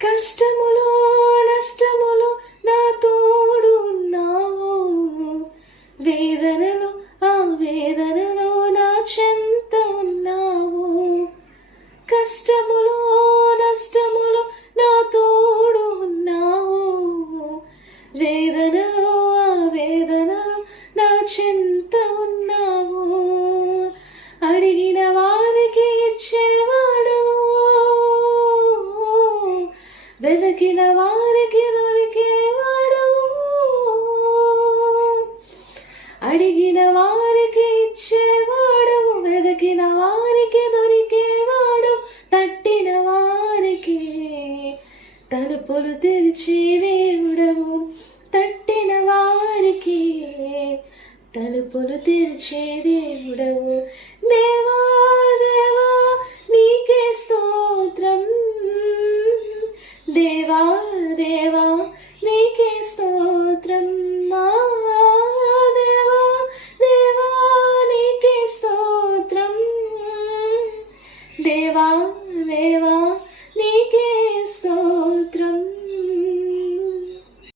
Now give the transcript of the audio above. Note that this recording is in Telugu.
కష్టములో నష్టములో నా తోడు ఉన్నావు, వేదనలో ఆ వేదనలో నా చెంత ఉన్నావు. కష్టములో నష్టములో నా తోడు ఉన్నావు, వేదనలో ఆ వేదనలో నా చెంత ఉన్నావు. అడిగిన వారికి ఇచ్చేవాడవు, వెదకిన వారికి దొరికేవాడవు. అడిగిన వారికి ఇచ్చేవాడవు, వెదకిన వారికి దొరికేవాడు. తట్టిన వారికి తలుపులు తెరిచే దేవుడవు, తట్టిన వారికి తలుపులు తెరిచే దేవుడవు. దేవా దేవా నీకే స్తోత్రం, దేవా దేవా నీకే స్తోత్రం. మా దేవా దేవా నీకే స్తోత్రం, దేవా దేవా